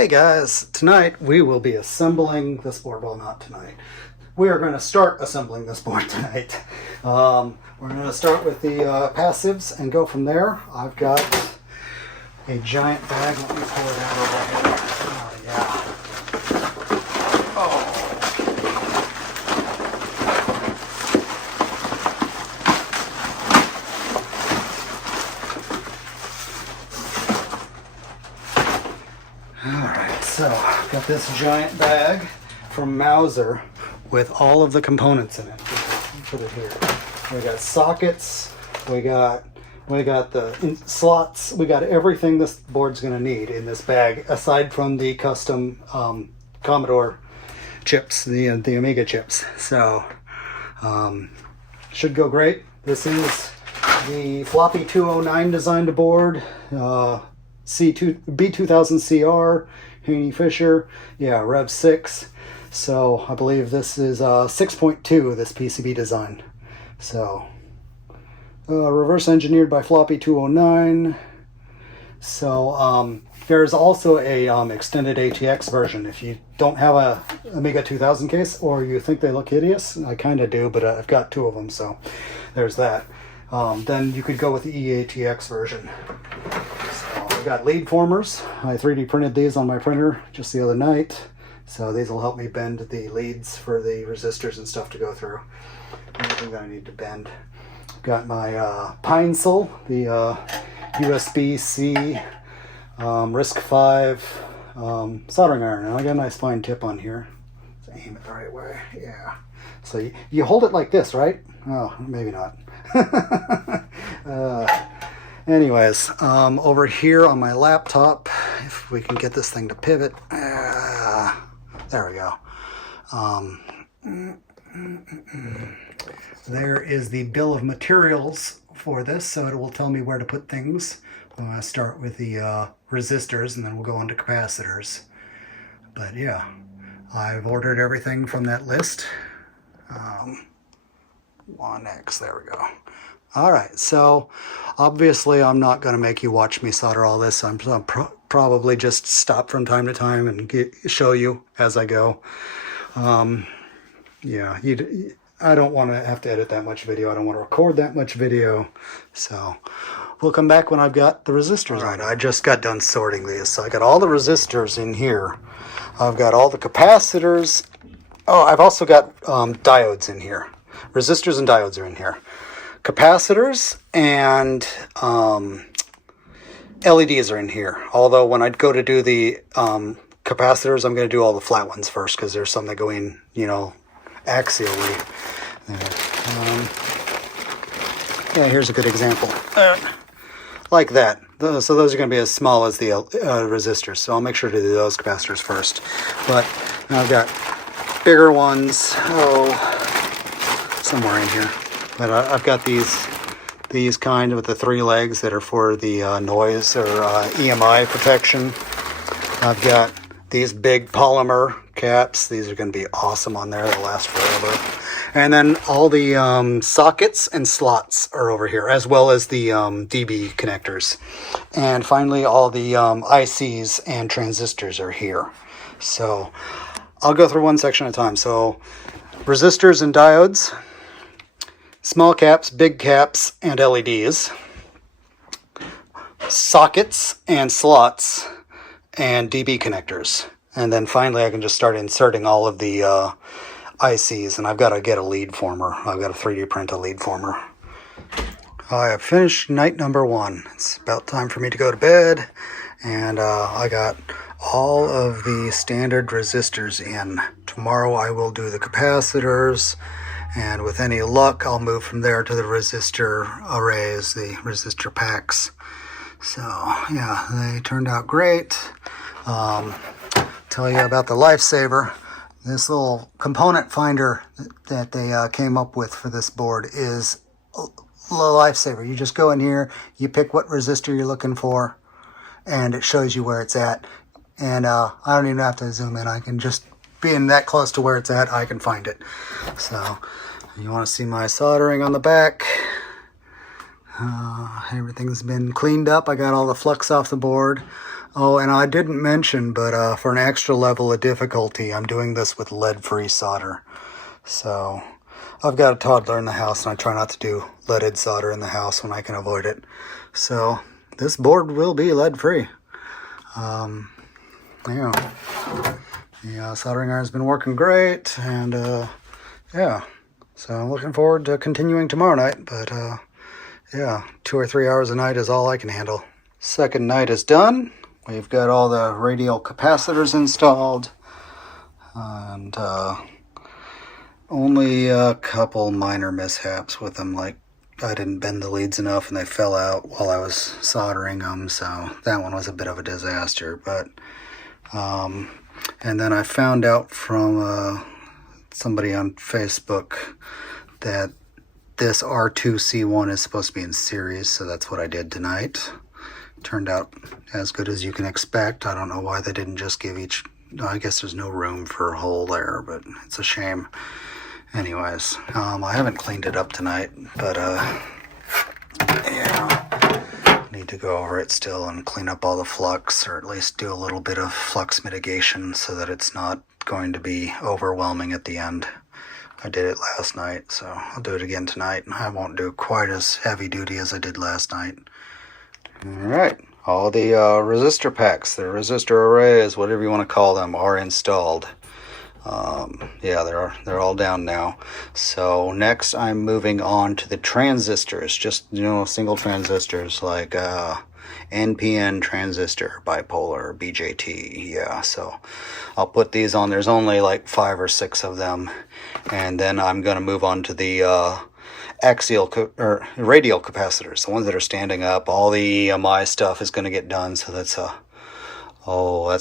Hey guys, tonight we will be assembling this board. Well, not tonight. We are going to start assembling this board tonight. We're going to start with the passives and go from there. I've got a giant bag. Let me pull it out over here. Oh, yeah. Oh. Alright, so I've got this giant bag from Mauser with all of the components in it. Put it here. We got sockets, we got the slots, we got everything this board's going to need in this bag, aside from the custom Commodore chips, the Amiga chips. So, should go great. This is the floppy 209 designed board. B2000CR, Haney Fisher, yeah, Rev 6. So I believe this is 6.2, this PCB design. So reverse engineered by floppy 209. So there's also a extended ATX version. If you don't have a Amiga 2000 case, or you think they look hideous, I kind of do, but I've got two of them, so there's that. Then you could go with the eATX version. So I've got lead formers. I 3D printed these on my printer just the other night. So these will help me bend the leads for the resistors and stuff to go through. Anything that I need to bend. I've got my Pinesil, the USB-C RISC-V soldering iron. And I got a nice fine tip on here. Let's aim it the right way. Yeah. So you hold it like this, right? Oh, maybe not. Anyways, over here on my laptop, if we can get this thing to pivot, there we go. There is the bill of materials for this, so it will tell me where to put things. I'm going to start with the resistors, and then we'll go on to capacitors. But yeah, I've ordered everything from that list. 1X, there we go. Alright, so obviously I'm not going to make you watch me solder all this. I'm probably just stop from time to time and show you as I go. Yeah, I don't want to have to edit that much video. I don't want to record that much video. So we'll come back when I've got the resistors on. I just got done sorting these. So I got all the resistors in here. I've got all the capacitors. Oh, I've also got diodes in here. Resistors and diodes are in here. Capacitors and LEDs are in here. Although when I go to do the capacitors, I'm going to do all the flat ones first, because there's some that go in, you know, axially. Yeah, here's a good example. Like that. So those are going to be as small as the resistors. So I'll make sure to do those capacitors first. But now I've got bigger ones. Somewhere in here. But I've got these kind with the 3 legs that are for the noise or EMI protection. I've got these big polymer caps. These are going to be awesome on there. They'll last forever. And then all the sockets and slots are over here, as well as the DB connectors. And finally, all the ICs and transistors are here. So I'll go through one section at a time. So resistors and diodes. Small caps, big caps, and LEDs. Sockets and slots and DB connectors. And then finally I can just start inserting all of the ICs, and I've got to get a lead former. I've got to 3D print a lead former. I have finished night number 1. It's about time for me to go to bed, and I got all of the standard resistors in. Tomorrow I will do the capacitors, and with any luck, I'll move from there to the resistor arrays, the resistor packs. So, yeah, they turned out great. Tell you about the lifesaver. This little component finder that they came up with for this board is a lifesaver. You just go in here, you pick what resistor you're looking for, and it shows you where it's at. And I don't even have to zoom in. I can just being that close to where it's at, I can find it. So you want to see my soldering on the back. Everything's been cleaned up. I got all the flux off the board. Oh, and I didn't mention, but for an extra level of difficulty, I'm doing this with lead-free solder. So I've got a toddler in the house, and I try not to do leaded solder in the house when I can avoid it. So this board will be lead-free. Yeah, the soldering iron's been working great, and yeah, so I'm looking forward to continuing tomorrow night, but yeah, 2 or 3 hours a night is all I can handle. Second night is done. We've got all the radial capacitors installed, and only a couple minor mishaps with them, like I didn't bend the leads enough and they fell out while I was soldering them, so that one was a bit of a disaster. But and then I found out from somebody on Facebook that this R2C1 is supposed to be in series, so that's what I did tonight. Turned out as good as you can expect. I don't know why they didn't just give each... I guess there's no room for a hole there, but it's a shame. Anyways, I haven't cleaned it up tonight, but yeah, need to go over it still and clean up all the flux, or at least do a little bit of flux mitigation so that it's not going to be overwhelming at the end. I did it last night, so I'll do it again tonight. I won't do quite as heavy duty as I did last night. Alright, all the resistor packs, the resistor arrays, whatever you want to call them, are installed. Yeah, they're all down now. So next I'm moving on to the transistors, just, single transistors, like NPN transistor, bipolar, BJT. Yeah, so I'll put these on. There's only like 5 or 6 of them, and then I'm going to move on to the or radial capacitors, the ones that are standing up. All the EMI stuff is going to get done, so that's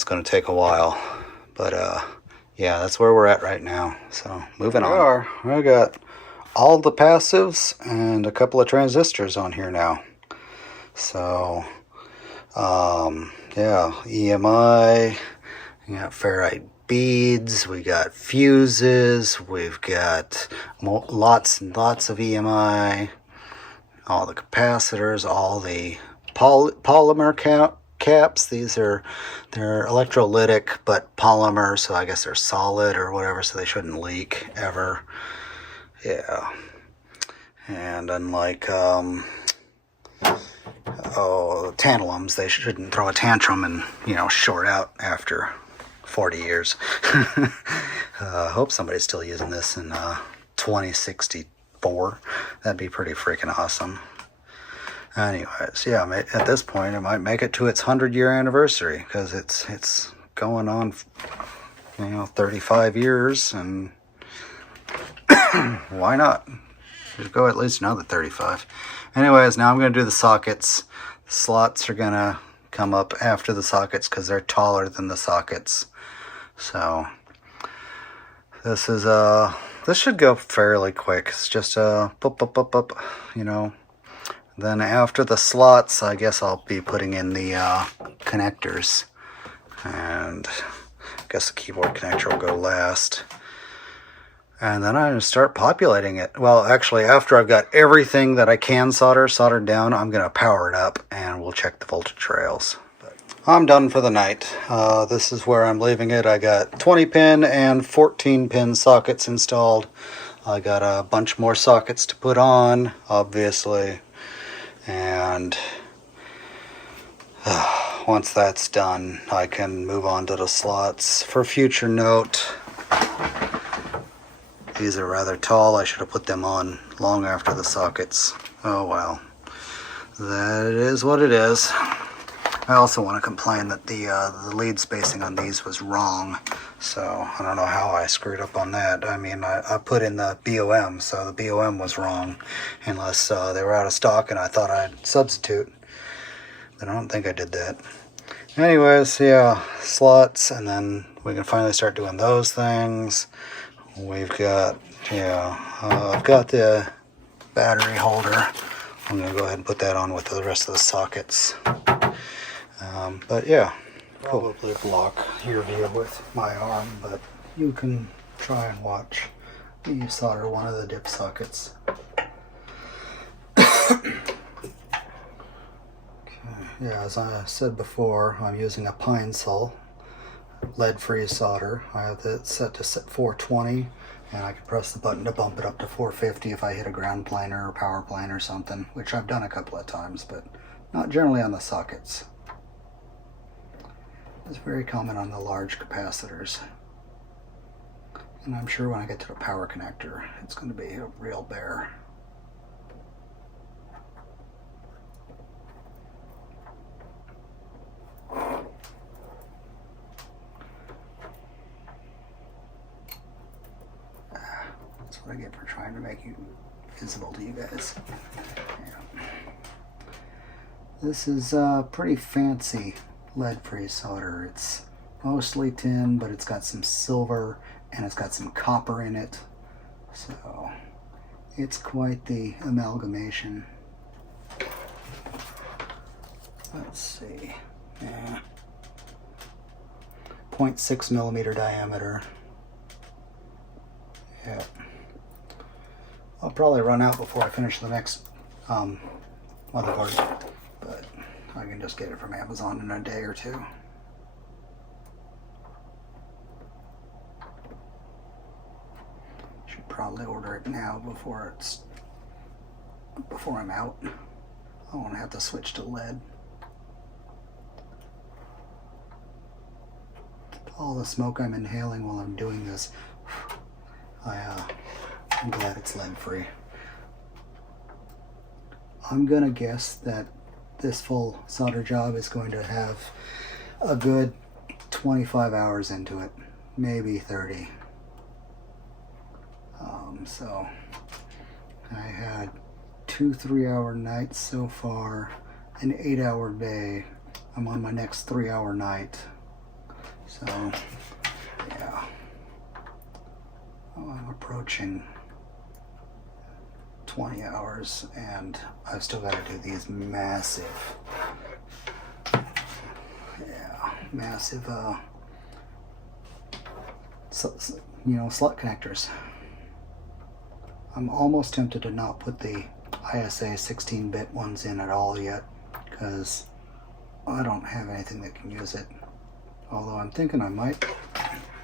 going to take a while, but yeah, that's where we're at right now. So moving on. I got all the passives and a couple of transistors on here now. So yeah, EMI, we got ferrite beads, we got fuses, we've got lots and lots of EMI, all the capacitors, all the polymer caps. They're electrolytic but polymer, so I guess they're solid or whatever, so they shouldn't leak ever. Yeah, and unlike tantalums, they shouldn't throw a tantrum and short out after 40 years. Hope somebody's still using this in 2064. That'd be pretty freaking awesome. Anyways, yeah, at this point it might make it to its 100-year anniversary, because it's going on 35 years, and why not just go at least another 35. Anyways, now I'm going to do the sockets. The slots are going to come up after the sockets because they're taller than the sockets. So this should go fairly quick. It's just Then after the slots, I guess I'll be putting in the connectors, and I guess the keyboard connector will go last. And then I'm going to start populating it. Well, actually, after I've got everything that I can soldered down, I'm going to power it up, and we'll check the voltage rails. I'm done for the night. This is where I'm leaving it. I got 20-pin and 14-pin sockets installed. I got a bunch more sockets to put on, obviously. And once that's done, I can move on to the slots. For future note, these are rather tall. I should have put them on long after the sockets. Oh well. That is what it is. I also want to complain that the lead spacing on these was wrong. So I don't know how I screwed up on that. I mean, I put in the BOM, so the BOM was wrong. Unless they were out of stock and I thought I'd substitute. But I don't think I did that. Anyways, yeah, slots, and then we can finally start doing those things. We've got, I've got the battery holder. I'm going to go ahead and put that on with the rest of the sockets. But yeah, probably block your view with my arm, but you can try and watch me solder one of the dip sockets. Okay. Yeah, as I said before, I'm using a pine sol lead-free solder. I have it set to 420, and I can press the button to bump it up to 450 if I hit a ground planer or power plane or something, which I've done a couple of times, but not generally on the sockets. It's very common on the large capacitors. And I'm sure when I get to the power connector, it's going to be a real bear. That's what I get for trying to make you visible to you guys. Yeah. This is pretty fancy lead-free solder. It's mostly tin, but it's got some silver and it's got some copper in it. So it's quite the amalgamation. Let's see. Yeah. 0.6 millimeter diameter. Yeah. I'll probably run out before I finish the next motherboard, but I can just get it from Amazon in a day or two. Should probably order it now before I'm out. I won't have to switch to lead. All the smoke I'm inhaling while I'm doing this, I'm glad it's lead-free. I'm gonna guess that this full solder job is going to have a good 25 hours into it, maybe 30. So I had 2 3-hour nights so far, an 8-hour day. I'm on my next 3-hour night. So yeah, I'm approaching 20 hours, and I've still got to do these massive, slot connectors. I'm almost tempted to not put the ISA 16-bit ones in at all yet, because I don't have anything that can use it. Although I'm thinking I might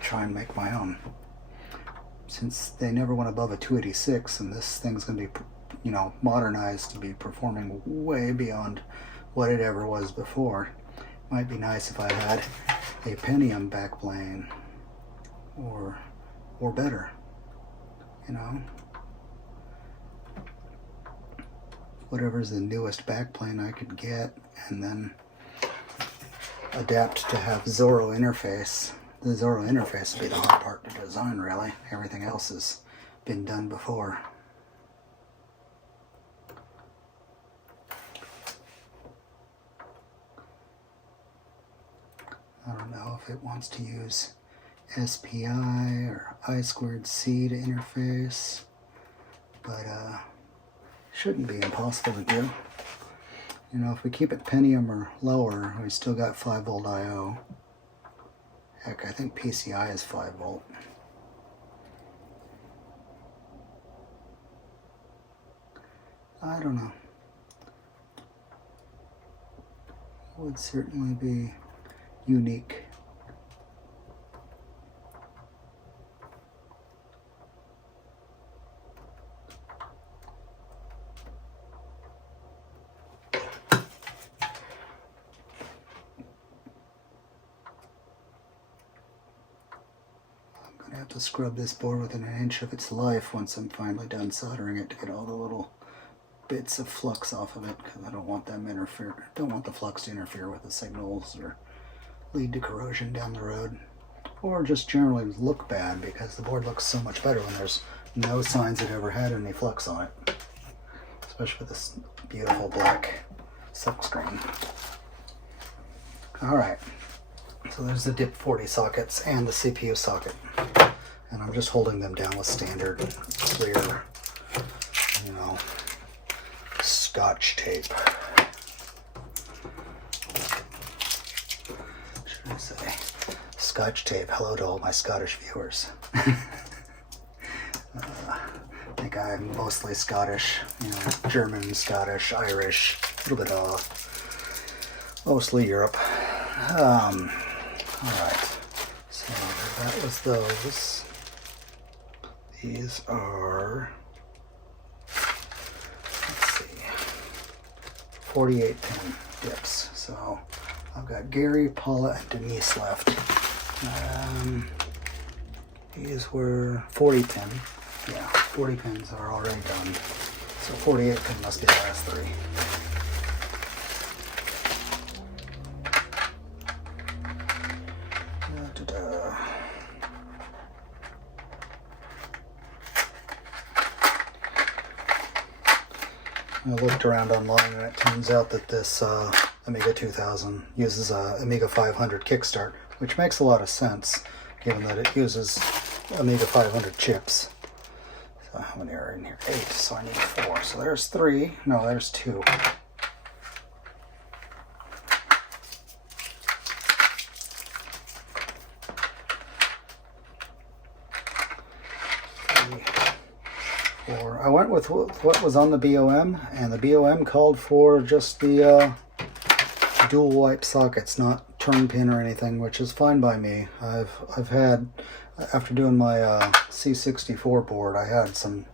try and make my own. Since they never went above a 286, and this thing's going to be, modernized to be performing way beyond what it ever was before. Might be nice if I had a Pentium backplane, or better, Whatever's the newest backplane I could get, and then adapt to have Zorro interface. The Zorro interface would be the hard part to design, really. Everything else has been done before. I don't know if it wants to use SPI or I2C to interface, but shouldn't be impossible to do. If we keep it Pentium or lower, we still got 5-volt I/O. Heck, I think PCI is 5-volt. I don't know. It would certainly be unique. To scrub this board within an inch of its life once I'm finally done soldering it, to get all the little bits of flux off of it, because I don't want the flux to interfere with the signals or lead to corrosion down the road, or just generally look bad, because the board looks so much better when there's no signs it ever had any flux on it, especially with this beautiful black silkscreen. Alright, so there's the DIP 40 sockets and the CPU socket. And I'm just holding them down with standard clear, Scotch tape. Should I say Scotch tape? Hello to all my Scottish viewers. I think I'm mostly Scottish, German, Scottish, Irish, a little bit of Mostly Europe. Alright, so that was those. These are, let's see, 48 pin dips. So I've got Gary, Paula, and Denise left. These were 40 pin. Yeah, 40 pins are already done. So 48 pin must be the last three. I looked around online and it turns out that this Amiga 2000 uses a Amiga 500 kickstart, which makes a lot of sense given that it uses Amiga 500 chips. So how many are in here? 8, so I need 4. So there's 3. No, there's 2. I went with what was on the BOM, and the BOM called for just the dual wipe sockets, not turn pin or anything, which is fine by me. I've had, after doing my C64 board, I had some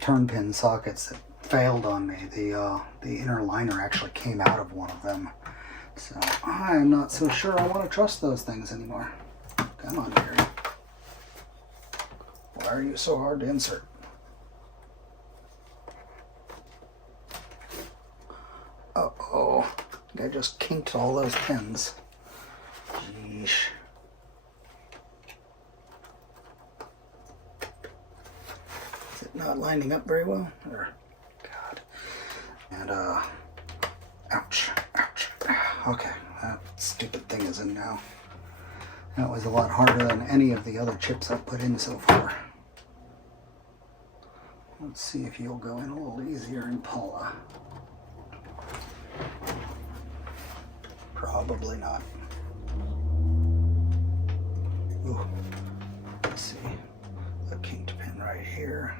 turn pin sockets that failed on me. The inner liner actually came out of one of them, so I'm not so sure I want to trust those things anymore. Come on, Gary. Why are you so hard to insert? Uh-oh, I just kinked all those pins. Yeesh. Is it not lining up very well? Or, God. And, ouch, ouch. Okay, that stupid thing is in now. That was a lot harder than any of the other chips I've put in so far. Let's see if you'll go in a little easier in Paula. Probably not. Ooh. Let's see. A kinked pin right here.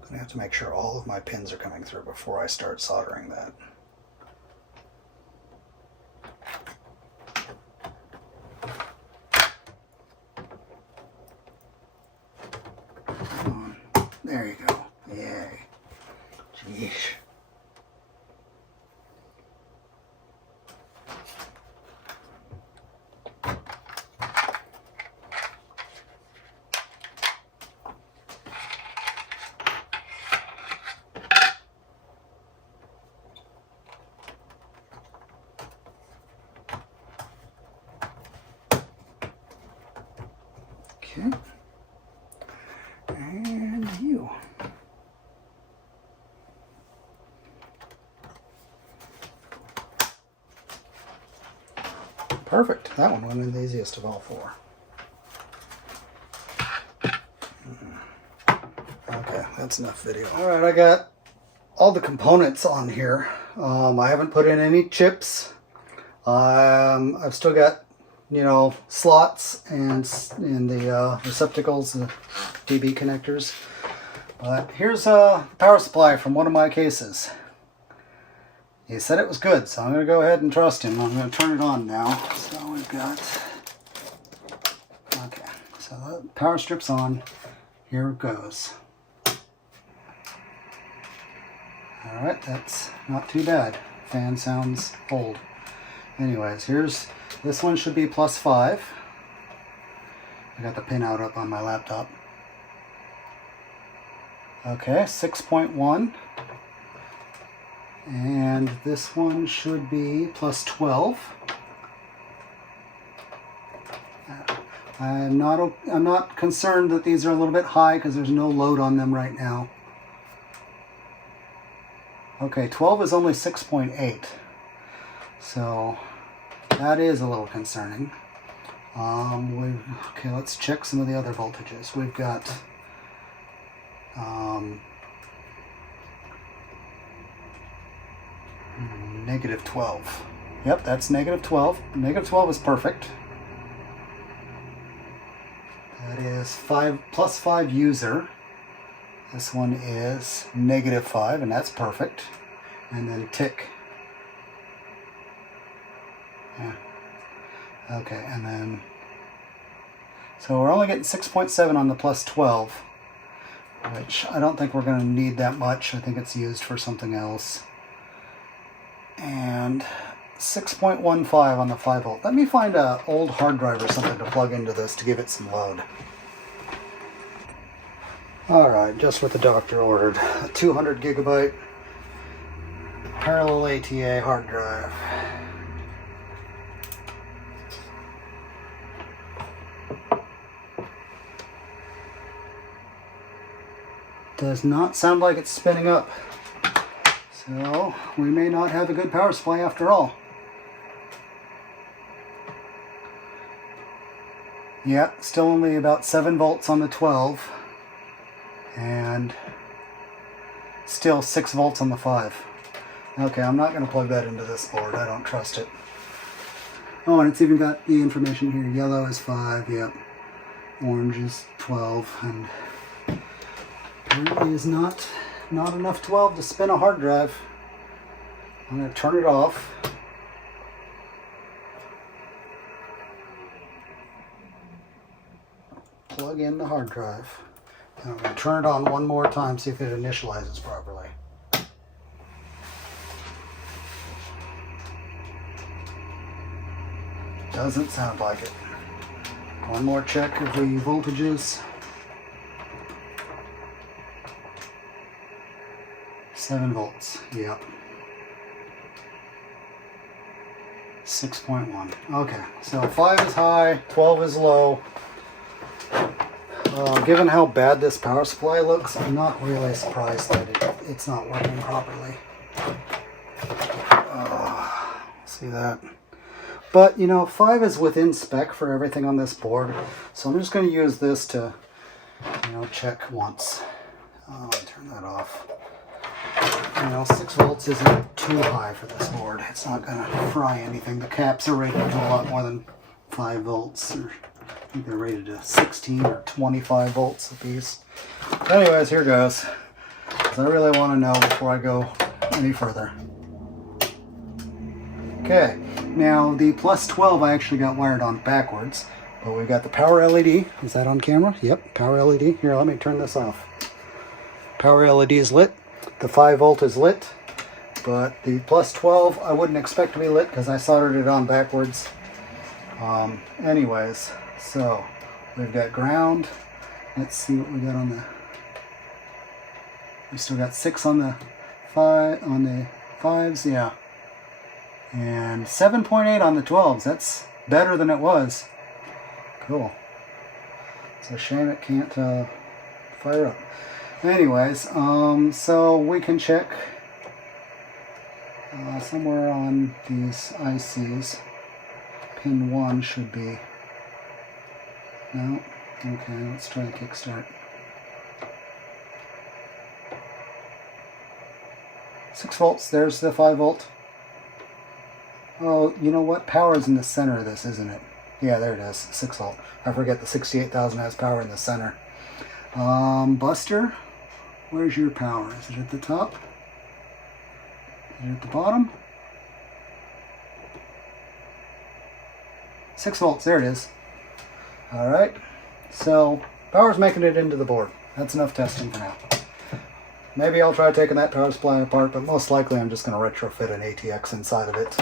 I'm gonna have to make sure all of my pins are coming through before I start soldering that. Come on. There you go. Yay. Jeez. Okay, and you. Perfect. That one went in the easiest of all 4. Okay, that's enough video. All right, I got all the components on here. I haven't put in any chips. I've still got, you know, slots and the receptacles, the DB connectors. But here's a power supply from one of my cases. He said it was good, so I'm going to go ahead and trust him. I'm going to turn it on now. So we've got, okay, so the power strip's on. Here it goes. Alright, that's not too bad. Fan sounds old. Anyways, here's, this one should be +5. I got the pinout up on my laptop. Okay, 6.1. And this one should be +12. I'm not concerned that these are a little bit high because there's no load on them right now. Okay, 12 is only 6.8. So that is a little concerning. Okay, let's check some of the other voltages. We've got -12. Yep, that's -12. -12 is perfect. That is +5 user. This one is -5, and that's perfect. And then tick. Okay, and then, so we're only getting 6.7 on the plus 12, which I don't think we're going to need that much. I think it's used for something else. And 6.15 on the 5 volt. Let me find an old hard drive or something to plug into this to give it some load. Alright, just what the doctor ordered. A 200 gigabyte parallel ATA hard drive. Does not sound like it's spinning up. So we may not have a good power supply after all. Yeah, still only about 7 volts on the 12. And still 6 volts on the 5. Okay, I'm not going to plug that into this board. I don't trust it. Oh, and it's even got the information here. Yellow is 5, yep. Orange is 12, and apparently is not enough 12 to spin a hard drive. I'm going to turn it off. Plug in the hard drive. And I'm going to turn it on one more time, see if it initializes properly. Doesn't sound like it. One more check of the voltages. 7 volts, yep. 6.1. Okay, so 5 is high, 12 is low. Given how bad this power supply looks, I'm not really surprised that it's not working properly. See that? But, you know, 5 is within spec for everything on this board, so I'm just going to use this to, you know, check once. Turn that off. You know, 6 volts isn't too high for this board. It's not going to fry anything. The caps are rated to a lot more than 5 volts. I think they're rated to 16 or 25 volts a piece. Anyways, here goes. 'Cause I really want to know before I go any further. Okay, now the plus 12 I actually got wired on backwards. But we've got the power LED. Is that on camera? Yep, power LED. Here, let me turn this off. Power LED is lit. The 5 volt is lit. But the plus 12 I wouldn't expect to be lit because I soldered it on backwards. Anyways, so we've got ground. Let's see what we got on the. We still got 6 on the 5s, yeah. And 7.8 on the 12s. That's better than it was. Cool. It's a shame it can't fire up. Anyways, so we can check somewhere on these ICs. Pin 1 should be. No? Okay, let's try the kickstart. 6 volts, there's the 5 volt. Oh, you know what? Power is in the center of this, isn't it? Yeah, there it is, 6 volt. I forget the 68,000 has power in the center. Buster, where's your power? Is it at the top? Is it at the bottom? 6 volts, there it is. Alright, so power's making it into the board. That's enough testing for now. Maybe I'll try taking that power supply apart, but most likely I'm just going to retrofit an ATX inside of it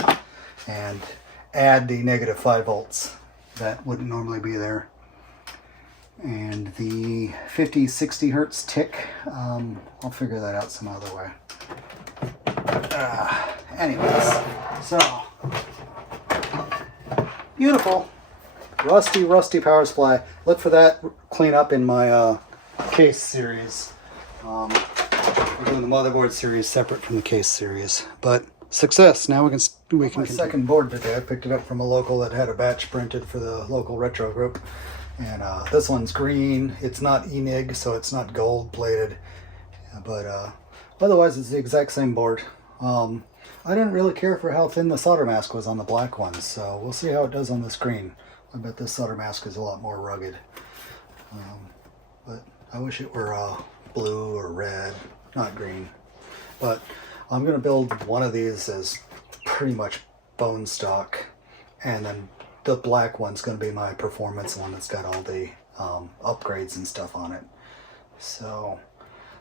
and add the negative 5 volts that wouldn't normally be there. And the 50-60 hertz tick, I'll figure that out some other way. Anyways, so beautiful, rusty power supply. Look for that cleanup in my case series. We're doing the motherboard series separate from the case series, but success. Now we can. My second board today. I picked it up from a local that had a batch printed for the local retro group, and this one's green. It's not ENIG, so it's not gold plated, but otherwise it's the exact same board. I didn't really care for how thin the solder mask was on the black ones, so we'll see how it does on the screen. I bet this solder mask is a lot more rugged, but I wish it were blue or red, not green. But I'm going to build one of these as pretty much bone stock and then the black one's going to be my performance one that's got all the upgrades and stuff on it. So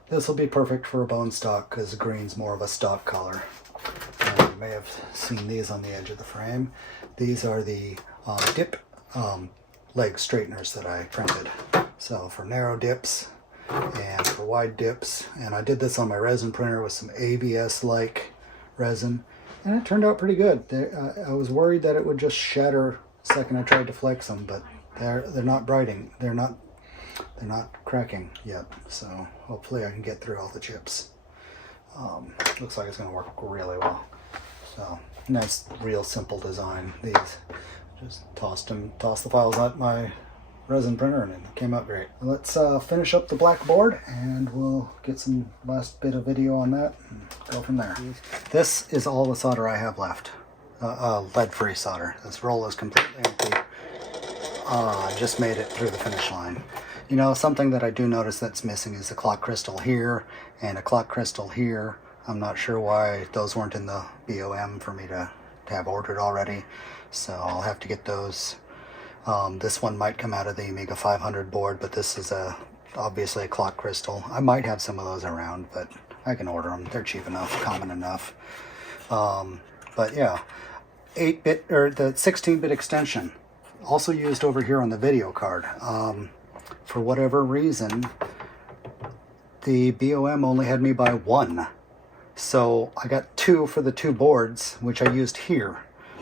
this will be perfect for a bone stock because green's more of a stock color. You may have seen these on the edge of the frame. These are the dip leg straighteners that I printed. So for narrow dips and for wide dips. And I did this on my resin printer with some ABS-like resin. And it turned out pretty good. I was worried that it would just shatter the second I tried to flex them, but they're not brighting. They're not cracking yet. So hopefully I can get through all the chips. Looks like it's going to work really well. So nice, real simple design. These just toss the files at my resin printer, and it came out great. Let's finish up the black board, and we'll get some last bit of video on that and go from there. This is all the solder I have left. Lead-free solder. This roll is completely empty. I just made it through the finish line. You know, something that I do notice that's missing is a clock crystal here and a clock crystal here. I'm not sure why those weren't in the BOM for me to have ordered already, so I'll have to get those. This one might come out of the Amiga 500 board, but this is obviously a clock crystal. I might have some of those around, but I can order them. They're cheap enough, common enough. But yeah, 8-bit or the 16-bit extension, also used over here on the video card. For whatever reason, the BOM only had me by 1. So I got 2 for the 2 boards, which I used here.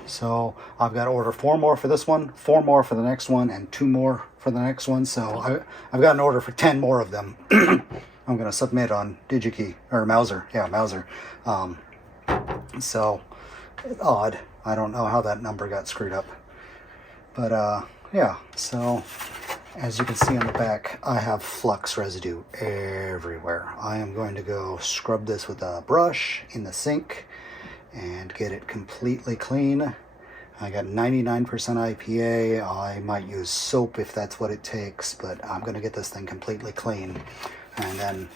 So I've got to order 4 more for this one, 4 more for the next one, and 2 more for the next one. So I've got an order for 10 more of them. I'm going to submit on DigiKey, or Mouser. Yeah, Mouser. So, odd. I don't know how that number got screwed up. But, yeah, so as you can see on the back, I have flux residue everywhere. I am going to go scrub this with a brush in the sink and get it completely clean. I got 99% IPA. I might use soap if that's what it takes, but I'm going to get this thing completely clean. And then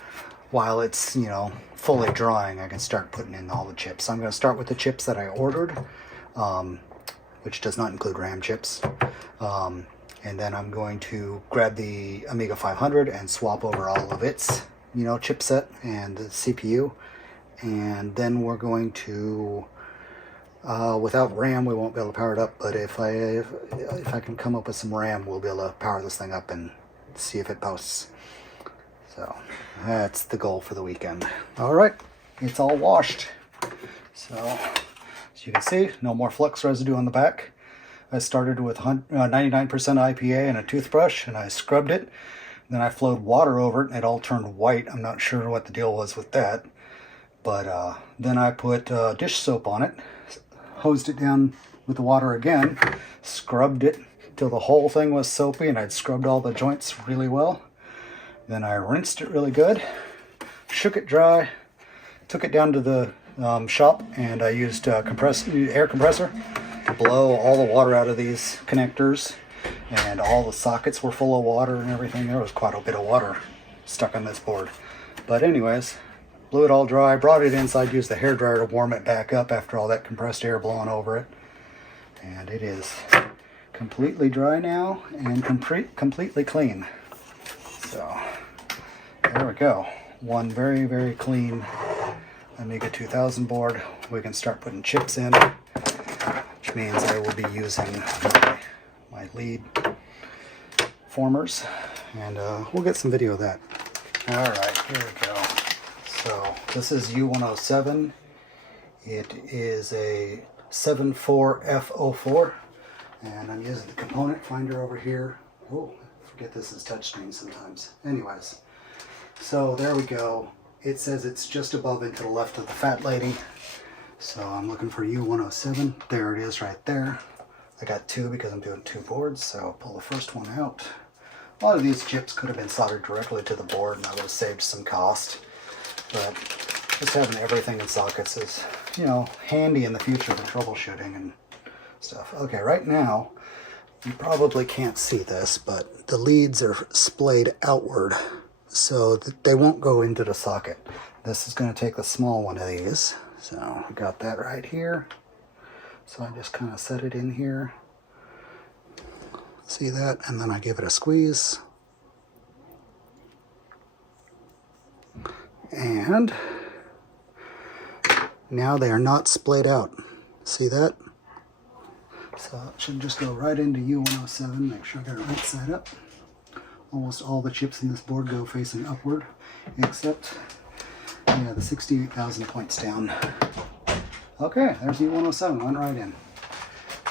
while it's, you know, fully drying, I can start putting in all the chips. I'm going to start with the chips that I ordered, which does not include RAM chips. And then I'm going to grab the Amiga 500 and swap over all of its, you know, chipset and the CPU. And then we're going to, without RAM, we won't be able to power it up. But if I can come up with some RAM, we'll be able to power this thing up and see if it posts. So that's the goal for the weekend. All right, it's all washed. So as you can see, no more flux residue on the back. I started with 99% IPA and a toothbrush, and I scrubbed it. Then I flowed water over it, and it all turned white. I'm not sure what the deal was with that. But then I put dish soap on it, hosed it down with the water again, scrubbed it till the whole thing was soapy, and I'd scrubbed all the joints really well. Then I rinsed it really good, shook it dry, took it down to the shop, and I used air compressor to blow all the water out of these connectors, and all the sockets were full of water and everything. There was quite a bit of water stuck on this board. But anyways, blew it all dry, brought it inside, used the hairdryer to warm it back up after all that compressed air blowing over it. And it is completely dry now and completely clean. So there we go. One very, very clean Amiga 2000 board. We can start putting chips in, which means I will be using my lead formers, and we'll get some video of that. All right, here we go. So this is U107. It is a 74F04, and I'm using the component finder over here. Oh, I forget this is touchscreen sometimes. Anyways, so there we go. It says it's just above and to the left of the fat lady. So I'm looking for U107. There it is right there. I got 2 because I'm doing 2 boards, so I'll pull the first one out. A lot of these chips could have been soldered directly to the board, and I would have saved some cost. But just having everything in sockets is, you know, handy in the future for troubleshooting and stuff. Okay, right now, you probably can't see this, but the leads are splayed outward, so that they won't go into the socket. This is going to take the small one of these. So I got that right here. So I just kind of set it in here. See that? And then I give it a squeeze. And now they are not splayed out. See that? So it should just go right into U107. Make sure I got it right side up. Almost all the chips in this board go facing upward, except the 68,000 points down. Okay, there's U107, went right in.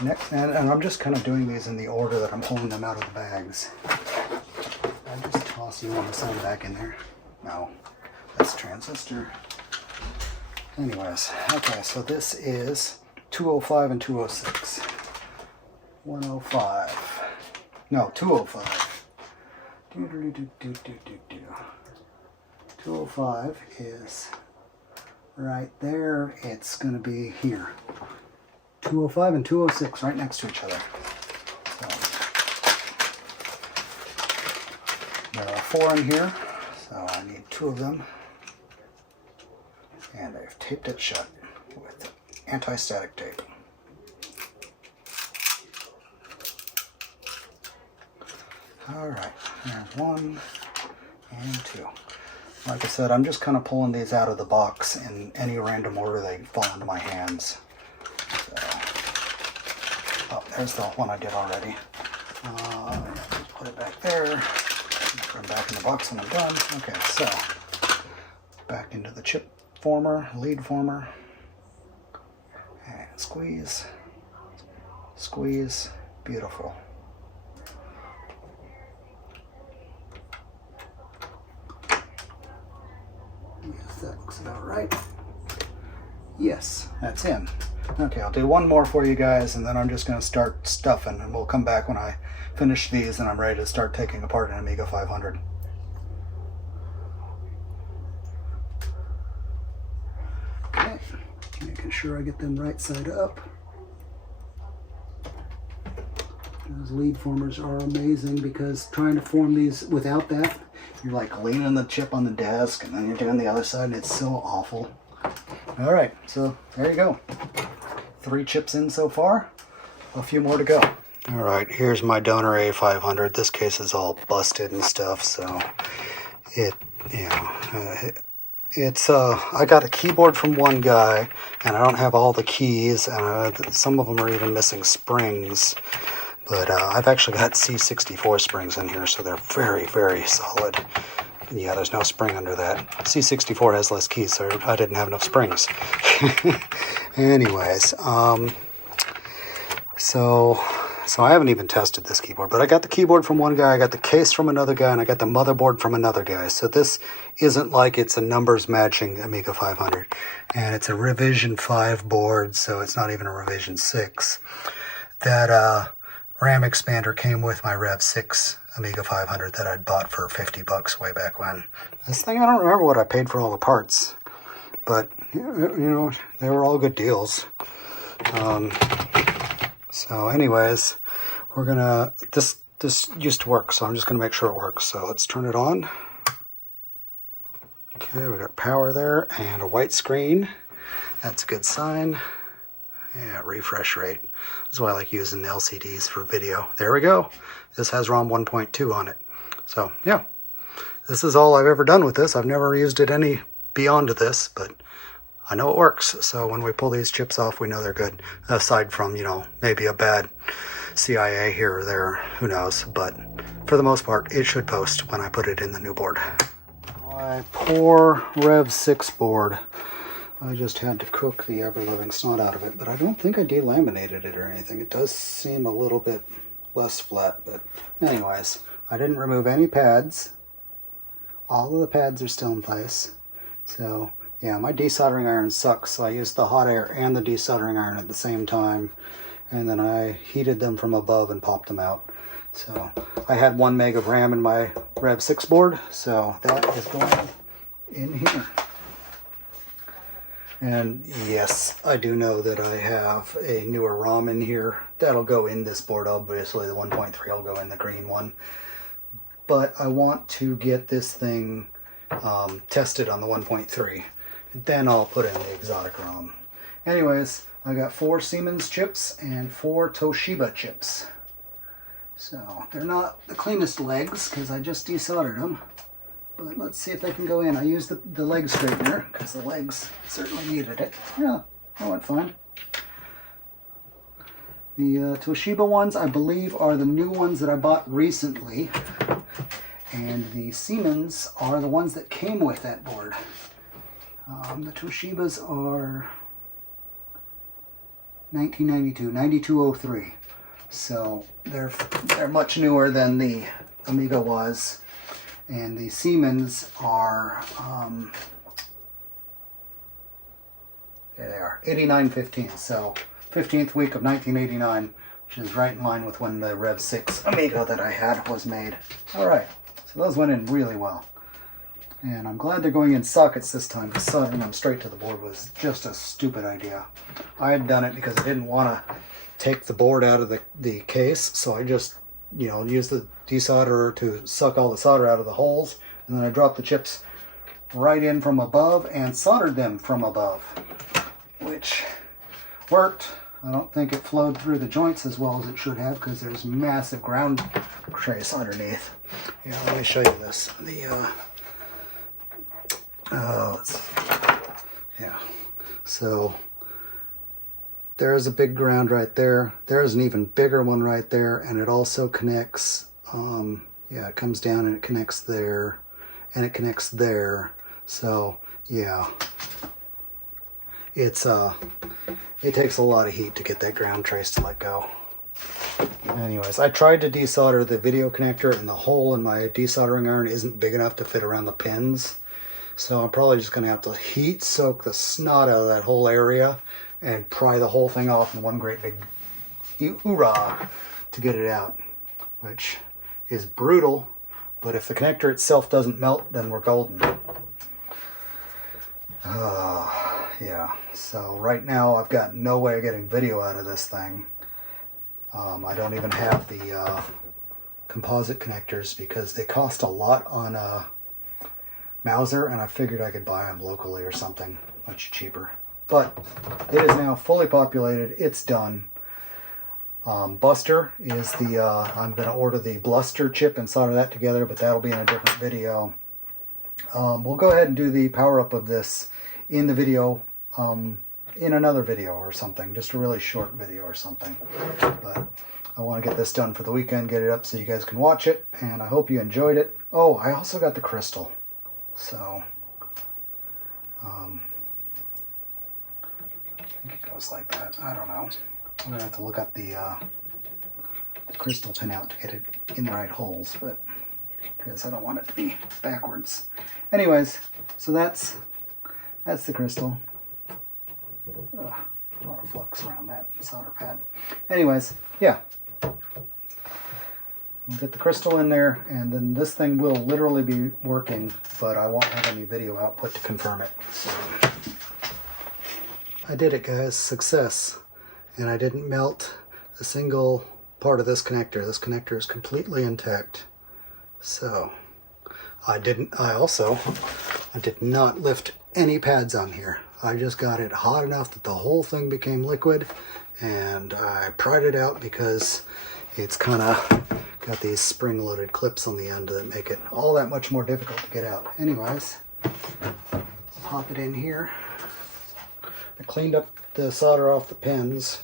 Next, and I'm just kind of doing these in the order that I'm pulling them out of the bags. I just toss U107 back in there. No, that's transistor. Anyways, okay, so this is 205 and 206. 105. No, 205. 205 is right there. It's going to be here. 205 and 206 right next to each other. So, there are 4 in here, so I need 2 of them. And I've taped it shut with anti-static tape. Alright, there's 1 and 2. Like I said, I'm just kind of pulling these out of the box in any random order they fall into my hands. So, oh, there's the one I did already. Just put it back there. Put it back in the box when I'm done. Okay, so back into the chip former, lead former, and squeeze, squeeze, beautiful. Yes, that looks about right. Yes, that's in. Okay, I'll do one more for you guys, and then I'm just going to start stuffing, and we'll come back when I finish these and I'm ready to start taking apart an Amiga 500. Okay, making sure I get them right side up. Those lead formers are amazing because trying to form these without that, you're like leaning the chip on the desk and then you're doing the other side and it's so awful. Alright, so there you go. 3 chips in so far, a few more to go. Alright, here's my donor A500. This case is all busted and stuff, so I got a keyboard from one guy and I don't have all the keys, and some of them are even missing springs. But I've actually got C64 springs in here, so they're very, very solid. And yeah, there's no spring under that. C64 has less keys, so I didn't have enough springs. Anyways, so I haven't even tested this keyboard, but I got the keyboard from one guy, I got the case from another guy, and I got the motherboard from another guy. So this isn't like it's a numbers matching Amiga 500. And it's a revision 5 board, so it's not even a revision 6. That RAM expander came with my Rev 6 Amiga 500 that I'd bought for 50 bucks way back when. This thing, I don't remember what I paid for all the parts, but you know, they were all good deals. So anyways, we're gonna, this used to work, so I'm just gonna make sure it works. So let's turn it on. Okay, we got power there and a white screen. That's a good sign. Yeah, refresh rate. That's why I like using LCDs for video. There we go. This has ROM 1.2 on it. So yeah, this is all I've ever done with this. I've never used it any beyond this, but I know it works. So when we pull these chips off, we know they're good. Aside from, you know, maybe a bad CIA here or there, who knows. But for the most part, it should post when I put it in the new board. My poor Rev 6 board. I just had to cook the ever-living snot out of it, but I don't think I delaminated it or anything. It does seem a little bit less flat, but anyways, I didn't remove any pads. All of the pads are still in place. So yeah, my desoldering iron sucks, so I used the hot air and the desoldering iron at the same time, and then I heated them from above and popped them out. So I had 1 meg of RAM in my Rev 6 board, so that is going in here. And yes, I do know that I have a newer ROM in here. That'll go in this board, obviously. The 1.3 will go in the green one. But I want to get this thing tested on the 1.3. Then I'll put in the exotic ROM. Anyways, I got 4 Siemens chips and 4 Toshiba chips. So they're not the cleanest legs because I just desoldered them. But let's see if they can go in. I used the leg straightener because the legs certainly needed it. Yeah, that went fine. The Toshiba ones, I believe, are the new ones that I bought recently. And the Siemens are the ones that came with that board. The Toshibas are 1992, 9203. So they're much newer than the Amiga was. And the Siemens are, there they are, 8915. So 15th week of 1989, which is right in line with when the Rev 6 Amiga that I had was made. All right, so those went in really well. And I'm glad they're going in sockets this time, because soldering them straight to the board was just a stupid idea. I had done it because I didn't want to take the board out of the case, so I just, you know, used the desolderer to suck all the solder out of the holes, and then I dropped the chips right in from above and soldered them from above, which worked. I don't think it flowed through the joints as well as it should have because there's massive ground trace underneath. Yeah, let me show you this. Yeah, so there's a big ground right there. There's an even bigger one right there, and it also connects, yeah, it comes down and it connects there, and it connects there. So, yeah, it takes a lot of heat to get that ground trace to let go. Anyways, I tried to desolder the video connector, and the hole in my desoldering iron isn't big enough to fit around the pins. So I'm probably just going to have to heat soak the snot out of that whole area and pry the whole thing off in one great big hoorah to get it out, which is brutal, but if the connector itself doesn't melt, then we're golden. Yeah, so right now I've got no way of getting video out of this thing. I don't even have the composite connectors because they cost a lot on Mauser, and I figured I could buy them locally or something much cheaper. But it is now fully populated. It's done. Buster is the, I'm going to order the Bluster chip and solder that together, but that'll be in a different video. We'll go ahead and do the power up of this in the video, in another video or something, just a really short video or something. But I want to get this done for the weekend, get it up so you guys can watch it, and I hope you enjoyed it. Oh, I also got the crystal. So, I think it goes like that. I don't know. I'm going to have to look up the crystal pinout to get it in the right holes, but because I don't want it to be backwards. Anyways, so that's the crystal. A lot of flux around that solder pad. Anyways, yeah. We'll get the crystal in there, and then this thing will literally be working, but I won't have any video output to confirm it. So I did it, guys. Success. And I didn't melt a single part of this connector. This connector is completely intact. So I did not lift any pads on here. I just got it hot enough that the whole thing became liquid, and I pried it out because it's kind of got these spring-loaded clips on the end that make it all that much more difficult to get out. Anyways, pop it in here. I cleaned up the solder off the pins.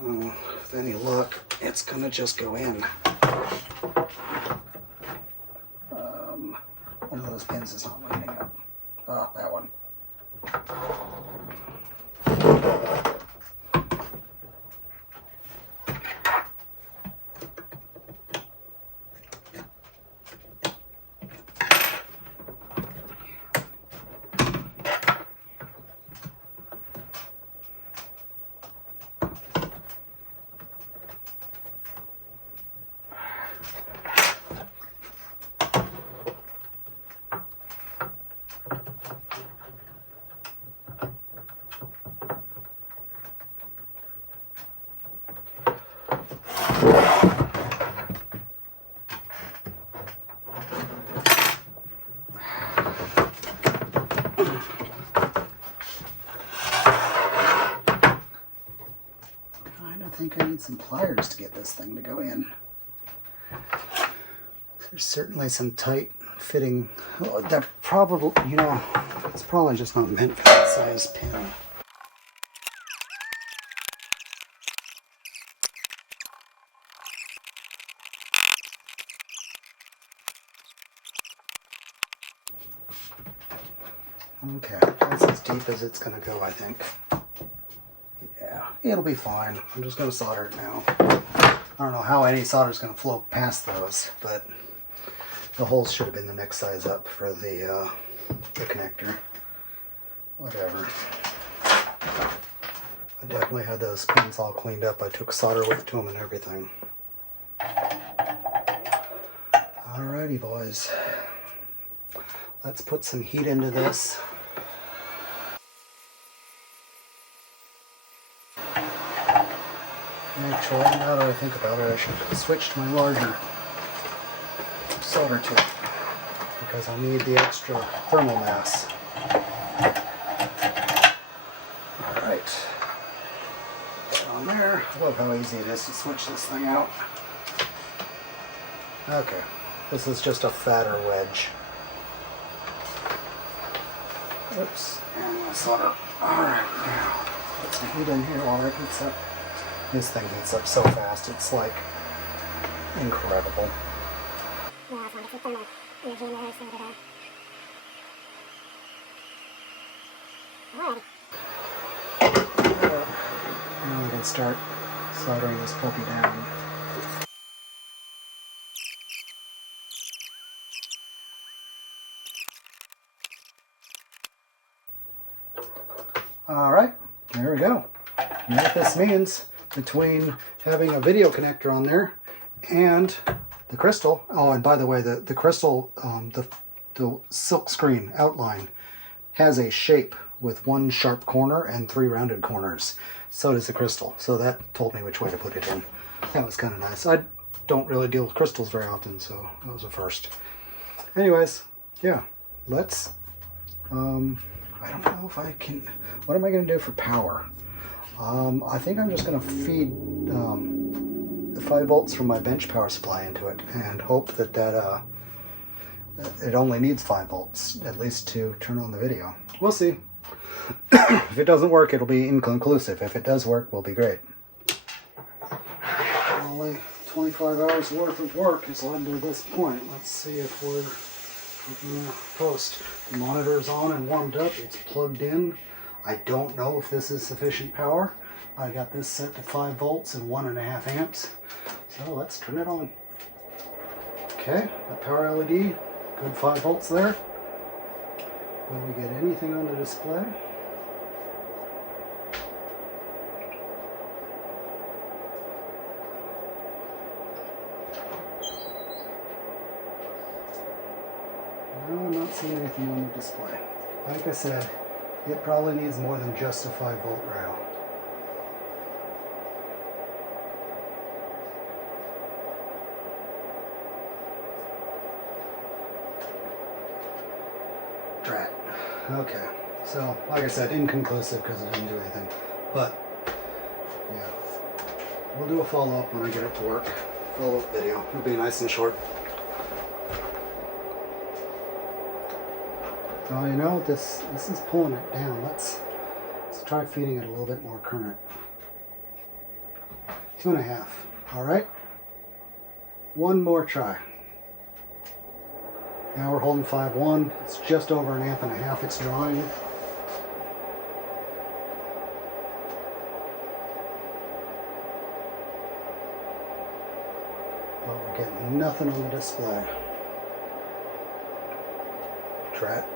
So, with any luck, it's gonna just go in. One of those pins is not lining up. Ah, that one. find some pliers to get this thing to go in. There's certainly some tight fitting. Oh, that probably, you know, it's probably just not meant for that size pin. Okay, that's as deep as it's going to go, I think. Yeah, it'll be fine. I'm just going to solder it now. I don't know how any solder is going to flow past those, but the holes should have been the next size up for the connector. Whatever. I definitely had those pins all cleaned up. I took solder weight to them and everything. Alrighty, boys. Let's put some heat into this. Actually, now that I think about it, I should switch to my larger solder tip because I need the extra thermal mass. Alright. Put it on there. I love how easy it is to switch this thing out. Okay. This is just a fatter wedge. Oops. And my solder. Alright, now put some heat in here while it heats up. This thing heats up so fast, it's like incredible. Now we can start soldering this puppy down. Alright, there we go. And what this means, between having a video connector on there and the crystal, oh, and by the way, the crystal, the silk screen outline has a shape with one sharp corner and 3 rounded corners. So does the crystal. So that told me which way to put it in. That was kind of nice. I don't really deal with crystals very often, so that was a first. Anyways, yeah, let's, I don't know if I can, what am I going to do for power? I think I'm just going to feed the 5 volts from my bench power supply into it and hope that it only needs 5 volts, at least to turn on the video. We'll see. If it doesn't work, it'll be inconclusive. If it does work, we'll be great. Only 25 hours worth of work has led to this point. Let's see if we're going to post. The monitor is on and warmed up. It's plugged in. I don't know if this is sufficient power. I got this set to 5 volts and 1.5 amps. So let's turn it on. Okay, the power LED, good 5 volts there. Will we get anything on the display? No, I'm not seeing anything on the display. Like I said, it probably needs more than just a 5 volt rail. Drat. Okay, so like I said, inconclusive because it didn't do anything. But yeah, we'll do a follow-up when I get it to work. Follow-up video. It'll be nice and short. Oh, you know, this is pulling it down. Let's try feeding it a little bit more current. 2.5. All right. One more try. Now we're holding 5.1. It's just over 1.5 amps it's drawing. But we're getting nothing on the display. Drat.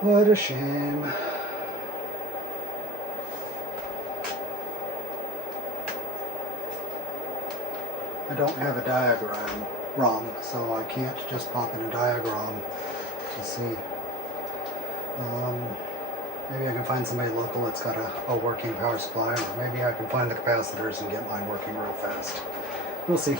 What a shame. I don't have a diagram ROM, so I can't just pop in a diagram to see. Maybe I can find somebody local that's got a working power supply, or maybe I can find the capacitors and get mine working real fast. We'll see.